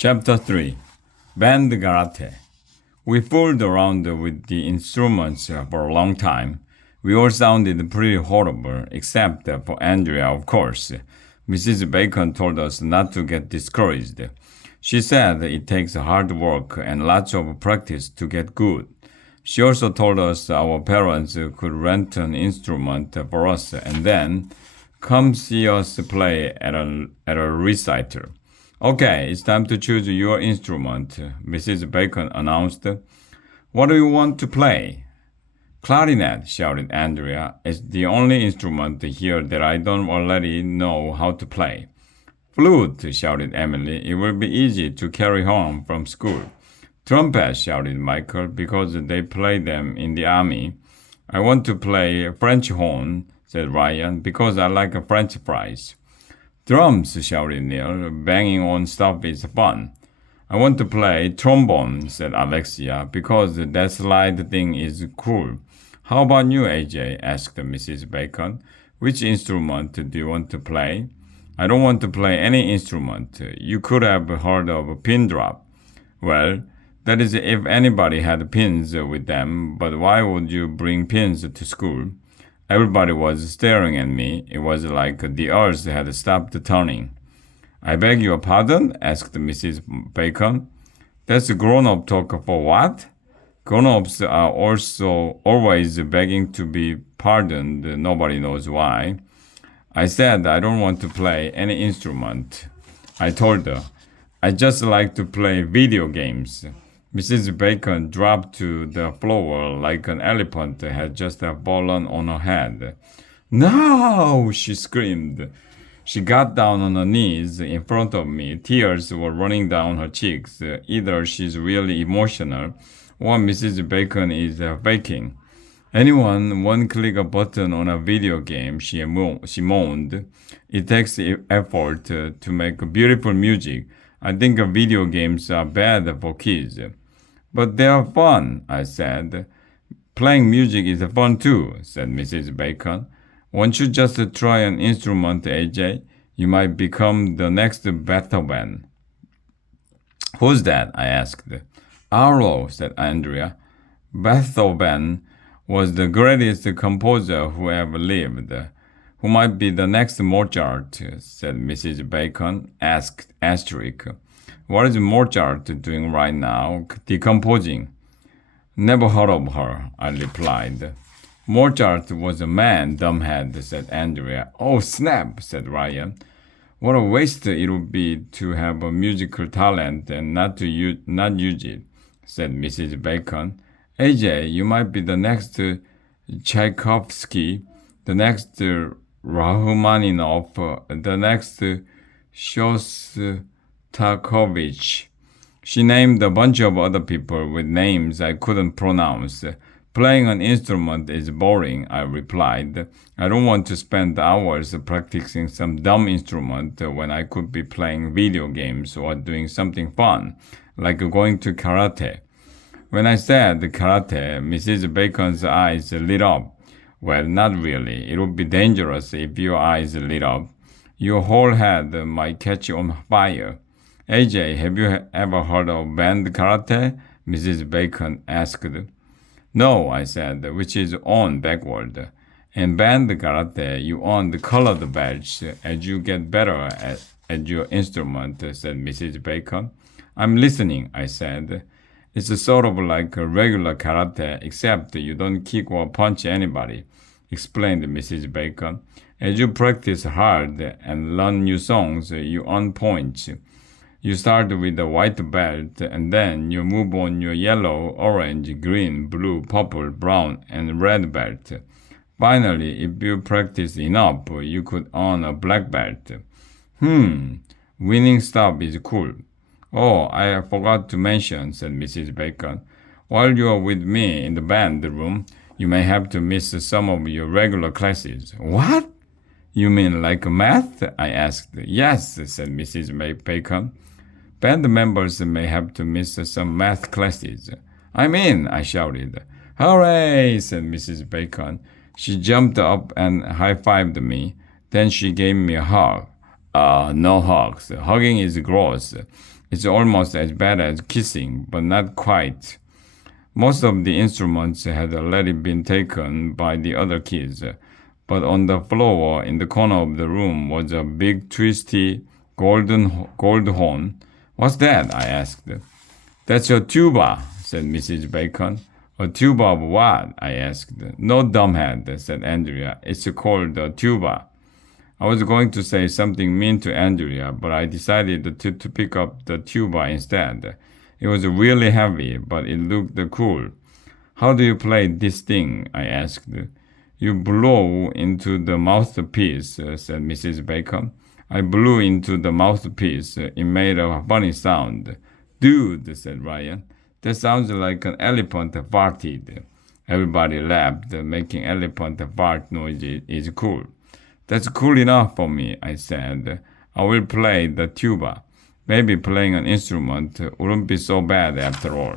Chapter 3 Band Karate. We fooled around with the instruments for a long time. We all sounded pretty horrible, except for Andrea, of course. Mrs. Bacon told us not to get discouraged. She said it takes hard work and lots of practice to get good. She also told us our parents could rent an instrument for us and then come see us play at a recital. Okay, it's time to choose your instrument, Mrs. Bacon announced. What do you want to play? Clarinet, shouted Andrea. It's the only instrument here that I don't already know how to play. Flute, shouted Emily. It will be easy to carry home from school. Trumpet, shouted Michael, because they play them in the army. I want to play French horn, said Ryan, because I like French fries. Drums, shouted Neil. Banging on stuff is fun. I want to play trombone, said Alexia, because that slide thing is cool. How about you, AJ? Asked Mrs. Bacon. Which instrument do you want to play? I don't want to play any instrument. You could have heard of a pin drop. Well, that is if anybody had pins with them, but why would you bring pins to school? Everybody was staring at me. It was like the earth had stopped turning. I beg your pardon? Asked Mrs. Bacon. That's grown-up talk for what? Grown-ups are also always begging to be pardoned. Nobody knows why. I said I don't want to play any instrument. I told her, I just like to play video games. Mrs. Bacon dropped to the floor like an elephant had just fallen on her head. No! She screamed. She got down on her knees in front of me. Tears were running down her cheeks. Either she's really emotional or Mrs. Bacon is faking. Anyone won't click a button on a video game, she moaned. It takes effort to make beautiful music. I think video games are bad for kids. But they are fun, I said. Playing music is fun too, said Mrs. Bacon. Won't you just try an instrument, AJ? You might become the next Beethoven. Who's that? I asked. Arlo, said Andrea. Beethoven was the greatest composer who ever lived. Who might be the next Mozart, said Mrs. Bacon, asked Asterisk. What is Mozart doing right now? Decomposing. Never heard of her, I replied. Mozart was a man, dumbhead, said Andrea. Oh, snap, said Ryan. What a waste it would be to have a musical talent and not use it, said Mrs. Bacon. AJ, you might be the next Tchaikovsky, the next Rachmaninoff, the next Shostakovich. She named a bunch of other people with names I couldn't pronounce. Playing an instrument is boring, I replied. I don't want to spend hours practicing some dumb instrument when I could be playing video games or doing something fun, like going to karate. When I said karate, Mrs. Bacon's eyes lit up. Well, not really. It would be dangerous if your eyes lit up. Your whole head might catch on fire. AJ, have you ever heard of band karate? Mrs. Bacon asked. No, I said, which is on backward. In band karate, you earn the colored badge as you get better at your instrument, said Mrs. Bacon. I'm listening, I said. It's sort of like a regular karate, except you don't kick or punch anybody, explained Mrs. Bacon. As you practice hard and learn new songs, you earn points. You start with a white belt, and then you move on your yellow, orange, green, blue, purple, brown, and red belt. Finally, if you practice enough, you could earn a black belt. Winning stuff is cool. Oh, I forgot to mention, said Mrs. Bacon. While you are with me in the band room, you may have to miss some of your regular classes. What? You mean like math? I asked. Yes, said Mrs. Bacon. Band members may have to miss some math classes. I'm in, I shouted. Hooray, said Mrs. Bacon. She jumped up and high-fived me. Then she gave me a hug. No hugs. Hugging is gross. It's almost as bad as kissing, but not quite. Most of the instruments had already been taken by the other kids, but on the floor in the corner of the room was a big twisty gold horn. What's that? I asked. That's a tuba, said Mrs. Bacon. A tuba of what? I asked. No, dumbhead, said Andrea. It's called a tuba. I was going to say something mean to Andrea, but I decided to pick up the tuba instead. It was really heavy, but it looked cool. How do you play this thing? I asked. You blow into the mouthpiece, said Mrs. Bacon. I blew into the mouthpiece. It made a funny sound. Dude, said Ryan. That sounds like an elephant farted. Everybody laughed. Making elephant fart noise is cool. That's cool enough for me, I said. I will play the tuba. Maybe playing an instrument wouldn't be so bad after all.